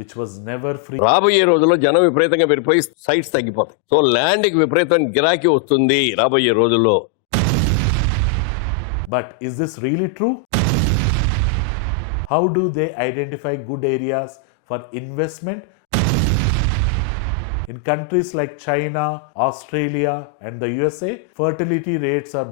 which was never free. రాబోయే రోజుల్లో జనం విపరీతంగా పెరిగిపోయి సైట్స్ తగ్గిపోతాయి. సో ల్యాండ్కి విపరీతం గిరాకీ వస్తుంది రాబోయే రోజుల్లో. But is this really true? How do they identify good areas for investment? In countries like China, Australia, and the USA, fertility rates are.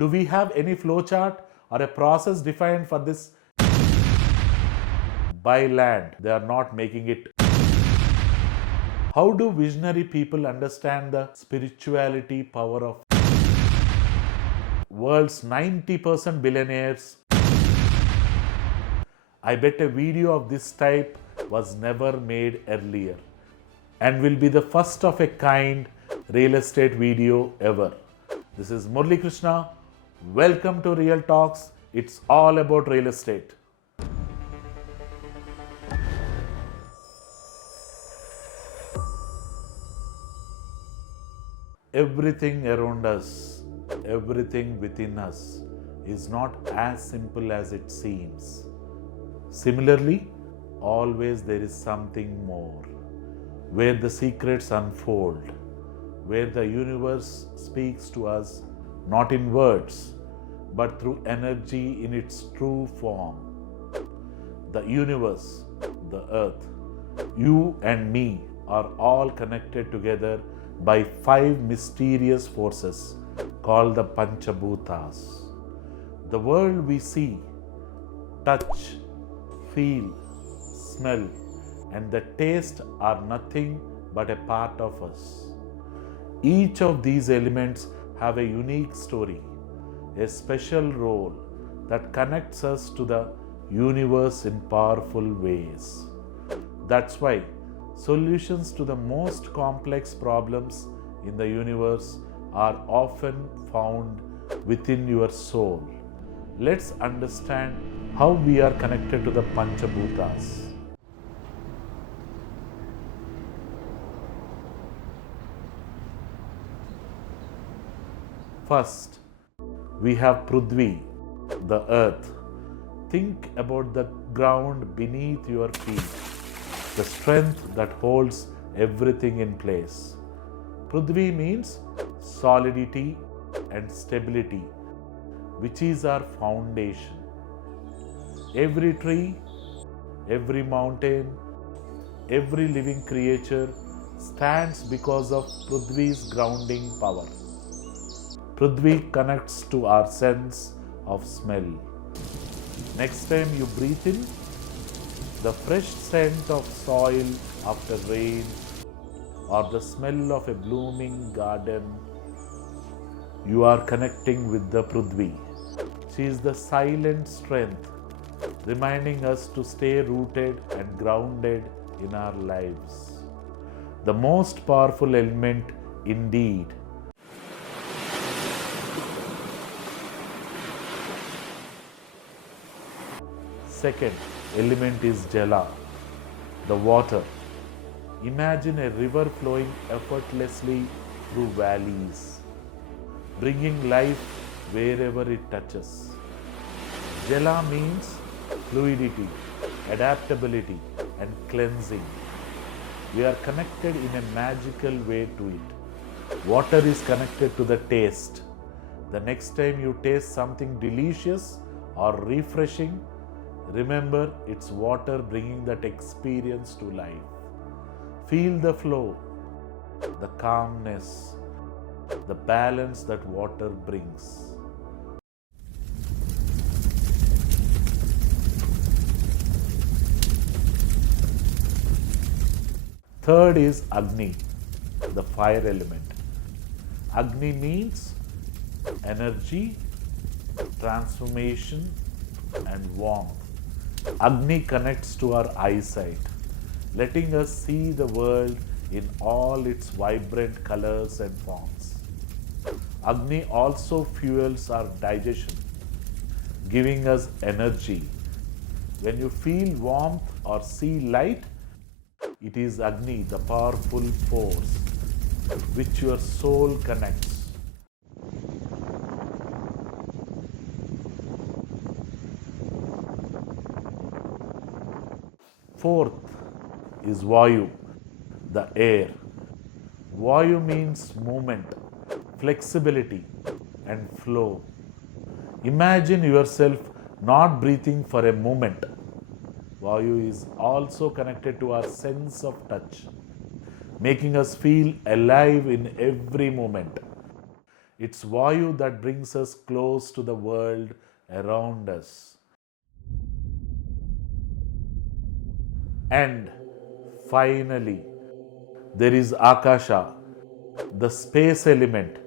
Do we have any flowchart or a process defined for this? Buy land, they are not making it. How do visionary people understand the spirituality power of world's 90% billionaires? I bet a video of this type was never made earlier and will be the first of a kind real estate video ever. This is Murli Krishna. Welcome to Real Talks. It's all about real estate. Everything around us, everything within us is not as simple as it seems. Similarly, always there is something more, where the secrets unfold, where the universe speaks to us not in words, but through energy in its true form. The universe, the earth, you and me are all connected together by 5 mysterious forces called the Panchabhutas. The world we see, touch, feel, smell, and the taste are nothing but a part of us. Each of these elements have a unique story, a special role that connects us to the universe in powerful ways. That's why solutions to the most complex problems in the universe are often found within your soul. Let's understand how we are connected to the Panchabhutas. First, we have Prithvi, the earth. Think about the ground beneath your feet, the strength that holds everything in place. Prithvi means solidity and stability, which is our foundation. Every tree, every mountain, every living creature stands because of Prithvi's grounding power. Prithvi connects to our sense of smell. Next time you breathe in the fresh scent of soil after rain or the smell of a blooming garden, you are connecting with the Prithvi. She is the silent strength, reminding us to stay rooted and grounded in our lives. The most powerful element indeed. Second element is Jala, the water. Imagine a river flowing effortlessly through valleys, bringing life wherever it touches. Jala means fluidity, adaptability, and cleansing. We are connected in a magical way to it. Water is connected to the taste. The next time you taste something delicious or refreshing, remember it's water bringing that experience to life. Feel the flow, the calmness, the balance that water brings. Third is Agni, the fire element. Agni means energy, transformation, and warmth. Agni connects to our eyesight, letting us see the world in all its vibrant colors and forms. Agni also fuels our digestion, giving us energy. When you feel warmth or see light, it is Agni, the powerful force, which your soul connects. fourth is Vayu, the air. Vayu means movement, flexibility, and flow. Imagine yourself not breathing for a moment. Vayu is also connected to our sense of touch, making us feel alive in every moment. It's Vayu that brings us close to the world around us. And finally, there is Akasha, the space element.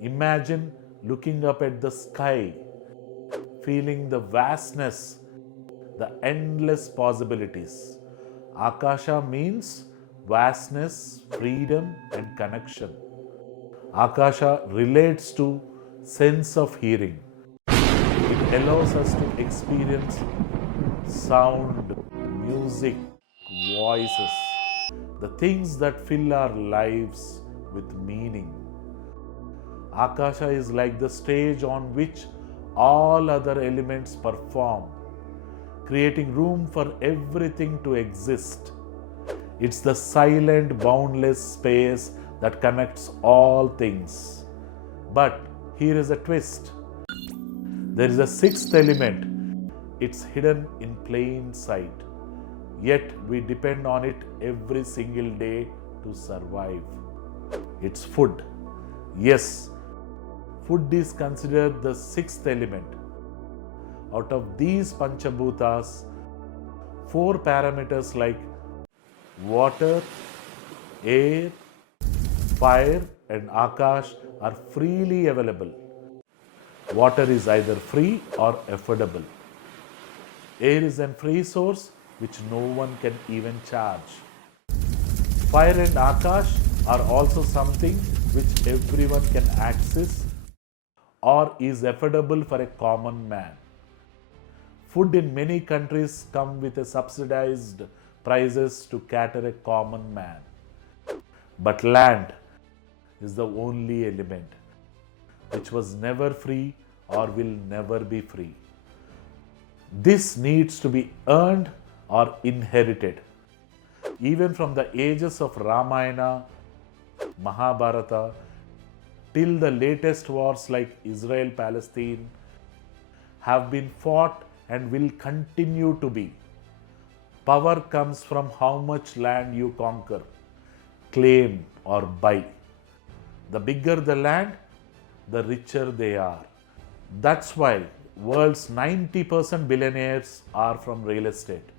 Imagine looking up at the sky, feeling the vastness, the endless possibilities. Akasha means vastness, freedom, and connection. Akasha relates to sense of hearing. It allows us to experience sound, music, voices, the things that fill our lives with meaning. Akasha is like the stage on which all other elements perform, creating room for everything to exist. It's the silent, boundless space that connects all things. But here is a twist. There is a sixth element. It's hidden in plain sight. Yet we depend on it every single day to survive. It's food. Yes, food is considered the sixth element. Out of these Panchabhutas, four parameters like water, air, fire, and Akash are freely available. Water is either free or affordable. Air is a free source which no one can even charge. Fire and Akash are also something which everyone can access or is affordable for a common man. Food in many countries come with a subsidized prices to cater a common man. But land is the only element which was never free or will never be free. This needs to be earned or inherited. Even from the ages of Ramayana, Mahabharata, till the latest wars like Israel-Palestine have been fought and will continue to be. Power comes from how much land you conquer, claim, or buy. The bigger the land, the richer they are. That's why world's 90% billionaires are from real estate,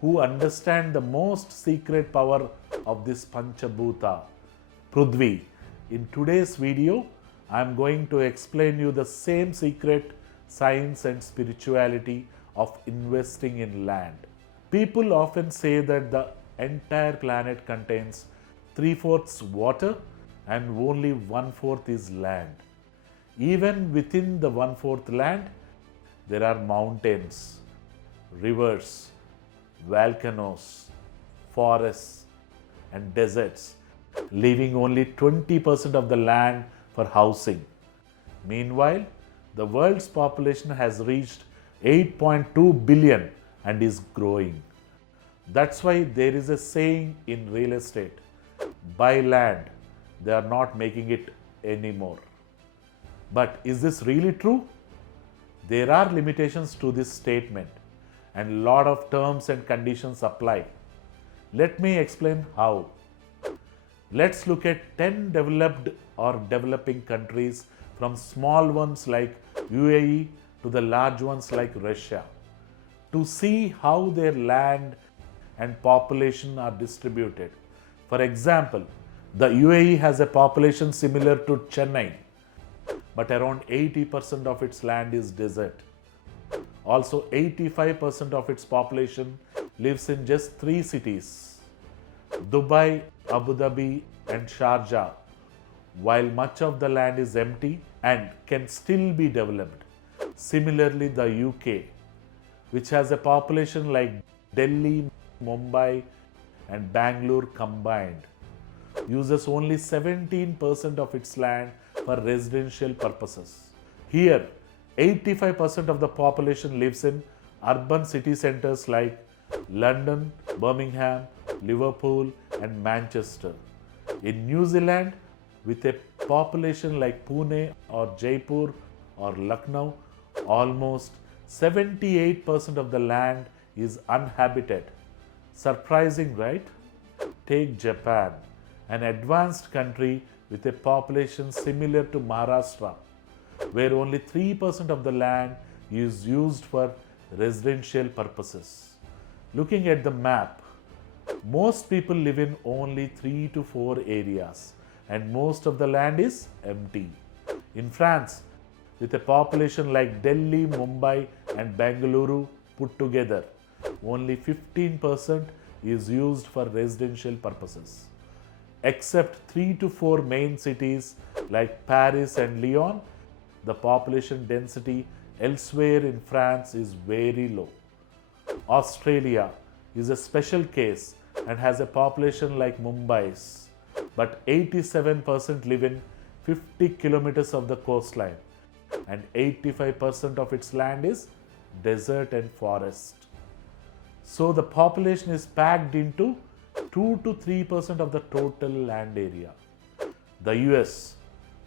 who understand the most secret power of this Panchabhuta, Prudvi. In today's video, I am going to explain you the same secret science and spirituality of investing in land. People often say that the entire planet contains 3/4 water and only 1/4 is land. Even within the 1/4 land, there are mountains, rivers, volcanoes, forests, and deserts, leaving only 20% of the land for housing. Meanwhile, the world's population has reached 8.2 billion and is growing. That's why there is a saying in real estate, buy land, they are not making it anymore. But is this really true? There are limitations to this statement and a lot of terms and conditions apply. Let me explain how. Let's look at 10 developed or developing countries, from small ones like UAE to the large ones like Russia, to see how their land and population are distributed. For example, the UAE has a population similar to Chennai, but around 80% of its land is desert. Also, 85% of its population lives in just 3 cities, Dubai, Abu Dhabi, and Sharjah, while much of the land is empty and can still be developed. Similarly, the UK, which has a population like Delhi, Mumbai, and Bangalore combined, uses only 17% of its land for residential purposes. Here, 85% of the population lives in urban city centers like London, Birmingham, Liverpool, and Manchester. In New Zealand, with a population like Pune or Jaipur or Lucknow, almost 78% of the land is uninhabited. Surprising, right? Take Japan, an advanced country with a population similar to Maharashtra, where only 3% of the land is used for residential purposes. Looking at the map, most people live in only 3 to 4 areas and most of the land is empty. In France, with a population like Delhi, Mumbai, and Bengaluru put together, only 15% is used for residential purposes. Except 3 to 4 main cities like Paris and Lyon, the population density elsewhere in France is very low. Australia is a special case and has a population like Mumbai's, but 87% live in 50 kilometers of the coastline and 85% of its land is desert and forest. So the population is packed into 2 to 3% of the total land area. The US,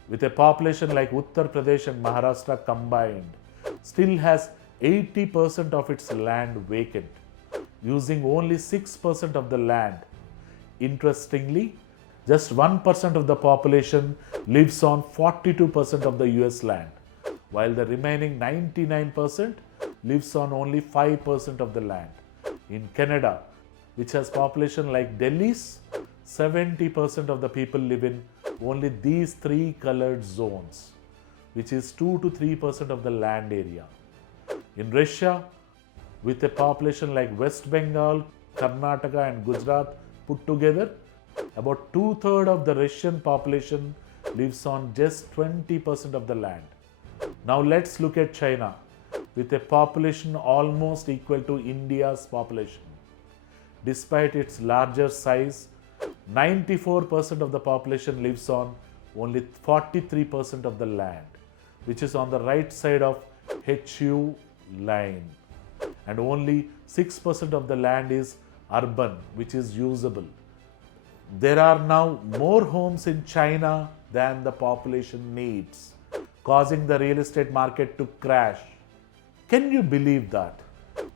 with a population like Uttar Pradesh and Maharashtra combined, still has 80% of its land vacant, using only 6% of the land. Interestingly, just 1% of the population lives on 42% of the US land, while the remaining 99% lives on only 5% of the land. In Canada, which has population like Delhi's, 70% of the people live in only these 3 colored zones, which is 2 to 3% of the land area. In Russia, with a population like West Bengal, Karnataka, and Gujarat put together, about 2/3 of the Russian population lives on just 20% of the land. Now let's look at China, with a population almost equal to India's population. Despite its larger size, 94% of the population lives on only 43% of the land, which is on the right side of HU line, and only 6% of the land is urban, which is usable. There are now more homes in China than the population needs, causing the real estate market to crash. Can you believe that?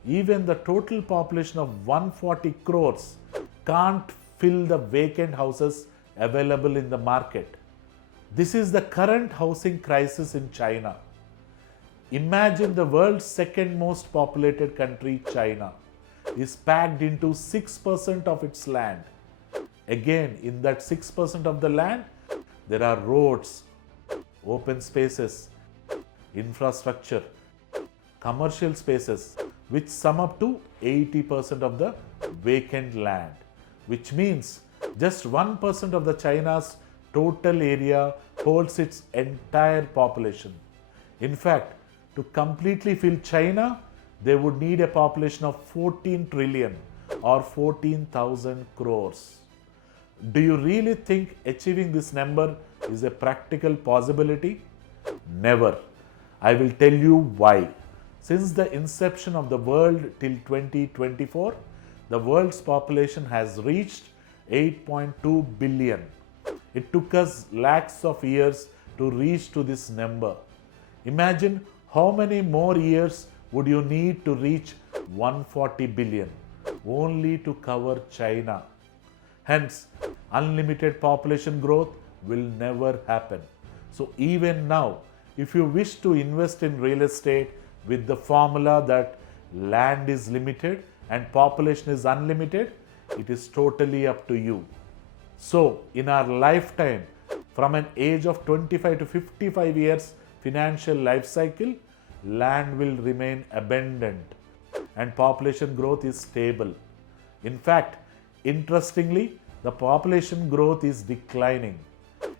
Even the total population of 140 crores can't fill the vacant houses available in the market. This is the current housing crisis in China. Imagine the world's second most populated country, China, is packed into 6% of its land. Again, in that 6% of the land, there are roads, open spaces, infrastructure, commercial spaces, which sum up to 80% of the vacant land, which means just 1% of the China's total area holds its entire population. In fact, to completely fill China, they would need a population of 14 trillion or 14,000 crores. Do you really think achieving this number is a practical possibility? Never. I will tell you why. Since the inception of the world till 2024, the world's population has reached 8.2 billion. It took us lakhs of years to reach to this number. Imagine how many more years would you need to reach 140 billion only to cover China. Hence, unlimited population growth will never happen. So even now, if you wish to invest in real estate with the formula that land is limited and population is unlimited, it is totally up to you. So, in our lifetime, from an age of 25 to 55 years financial life cycle, land will remain abundant and population growth is stable. In fact, interestingly, the population growth is declining.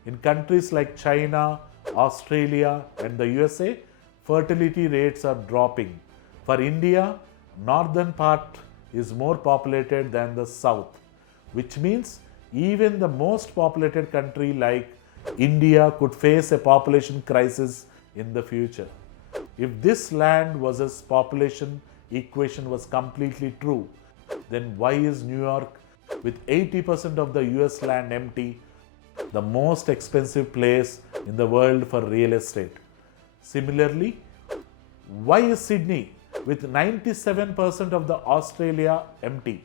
In countries like China, Australia, and the USA, fertility rates are dropping. For India, northern part is more populated than the south, which means even the most populated country like India could face a population crisis in the future. If this land versus population equation was completely true, then why is New York, with 80% of the US land empty, the most expensive place in the world for real estate? Similarly, why is Sydney, with 97% of the Australia empty,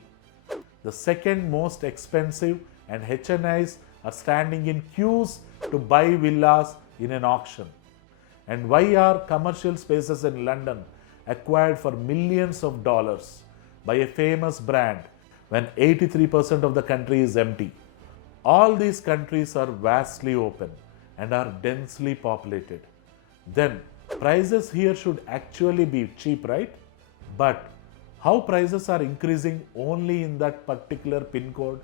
the second most expensive, and HNIs are standing in queues to buy villas in an auction? And why are commercial spaces in London acquired for millions of dollars by a famous brand when 83% of the country is empty? All these countries are vastly open and are densely populated. Then prices here should actually be cheap, right? But how prices are increasing only in that particular pin code?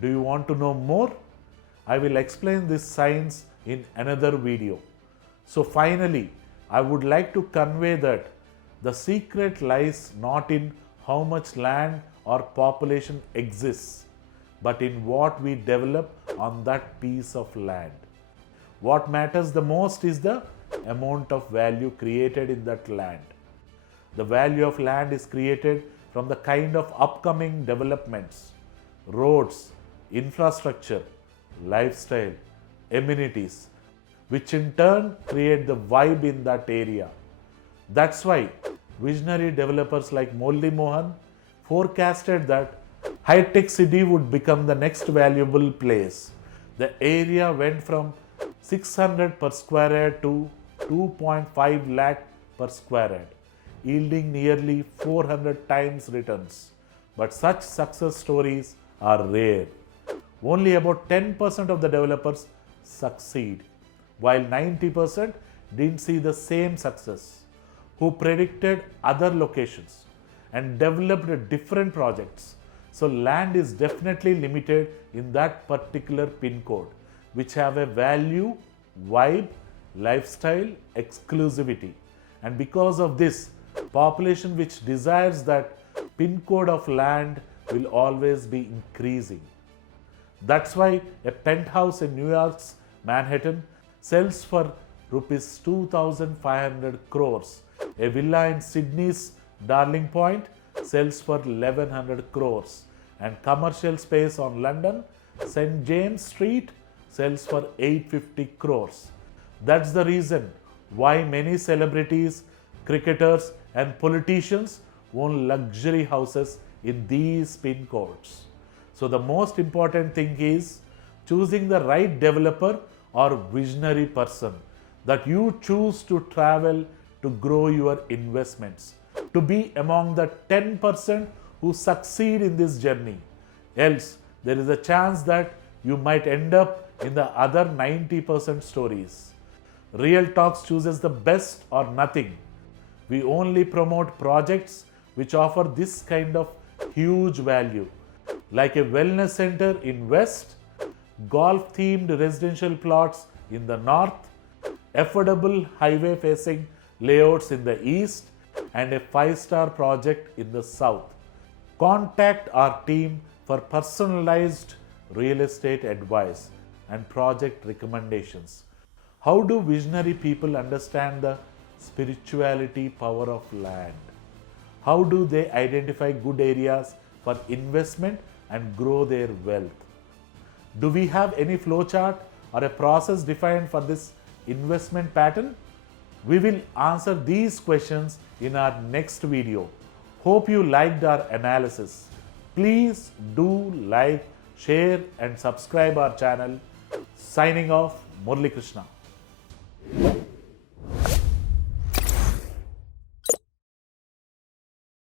Do you want to know more? I will explain this science in another video. So finally, I would like to convey that the secret lies not in how much land or population exists, but in what we develop on that piece of land. What matters the most is the amount of value created in that land. The value of land is created from the kind of upcoming developments, roads, infrastructure, lifestyle, amenities, which in turn create the vibe in that area. That's why visionary developers like Molly Mohan forecasted that high-tech city would become the next valuable place. The area went from 600 per square yard to 2.5 lakh per square yard, yielding nearly 400 times returns. But such success stories are rare. Only about 10% of the developers succeed, while 90% didn't see the same success, who predicted other locations and developed different projects. So land is definitely limited in that particular pin code, which have a value, vibe, lifestyle, exclusivity. And because of this, population which desires that pin code of land will always be increasing. That's why a penthouse in New York's Manhattan sells for rupees 2,500 crores. A villa in Sydney's Darling Point sells for 1,100 crores. And commercial space on London, St. James Street, sells for 850 crores. That's the reason why many celebrities, cricketers, and politicians own luxury houses in these pin codes. So the most important thing is choosing the right developer or visionary person that you choose to travel to grow your investments, to be among the 10% who succeed in this journey. Else, there is a chance that you might end up in the other 90% stories. Real Talks chooses the best or nothing. We only promote projects which offer this kind of huge value, like a wellness center in West, golf-themed residential plots in the North, affordable highway-facing layouts in the East, and a 5-star project in the South. Contact our team for personalized real estate advice and project recommendations. How do visionary people understand the spirituality power of land? How do they identify good areas for investment and grow their wealth? Do we have any flowchart or a process defined for this investment pattern? We will answer these questions in our next video. Hope you liked our analysis. Please do like, share and subscribe our channel. Signing off, Murali Krishna.